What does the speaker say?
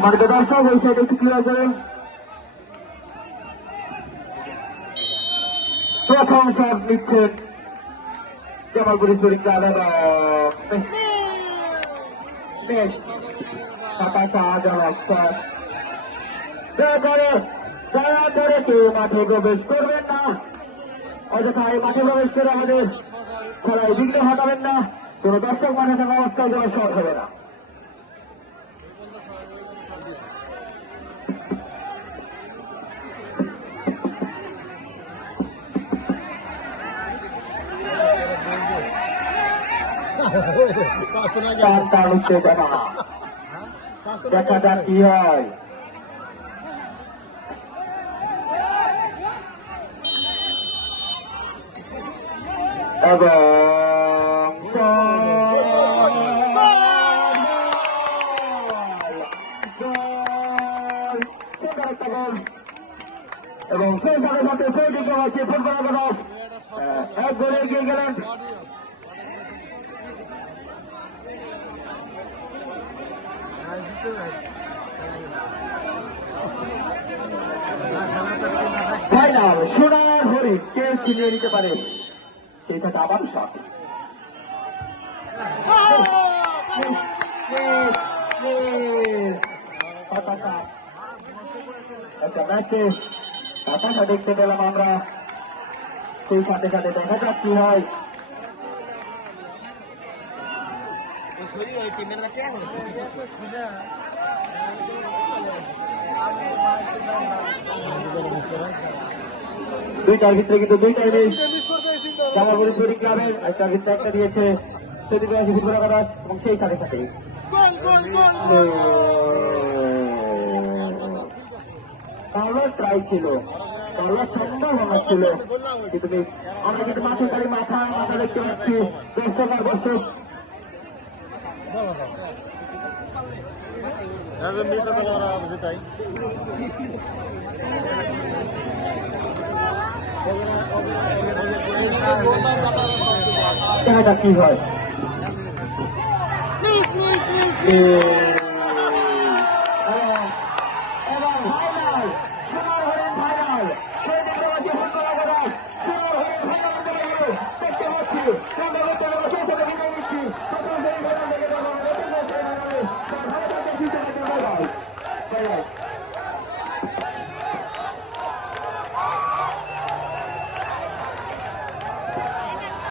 সম্মানিত দর্শক ওই সাইডে একটু ক্লিয়ার করে প্রথম শট নিচ্ছেন জামালপুরি শরীফ ক্লাবের দয়া করে কেউ মাঠে প্রবেশ করবেন না, অযথা এই মাঠে প্রবেশ করে আমাদের খেলায় বিঘ্ন ঘটাবেন না। কোন দর্শক মাঠে থাকা অবস্থায় যেন শট হবে না। দেখা যাক কি হয়। এবং সেই সাথে সাথে সেই দিকে বসে ফুটবল দাস এক গোলে এগিয়ে গেলেন। ফাইনাল সোনার হরিণ কে ছিনিয়ে নিতে পারে, সেই সাথে আবার শট। একটা ম্যাচে হতাশা দেখতে পেলাম আমরা, সেই সাথে সাথে দেখা যাক কি হয়। দুইটার ভিতরে কিন্তু দুইটাই মিস জামালপুরি শরীফ ক্লাবের, একটার ভিতরে একটা দিয়েছে সেদিবাসী ফুটবল দাস এবং সেই সাথে সাথে পাওয়ার ট্রাই ছিল, পাওয়ার সম্ভাবনা ছিল, কিন্তু আমরা কিন্তু মাঠে খালি মাথা দেখতে পাচ্ছি দর্শক আর দর্শক। দেখা কি হয়।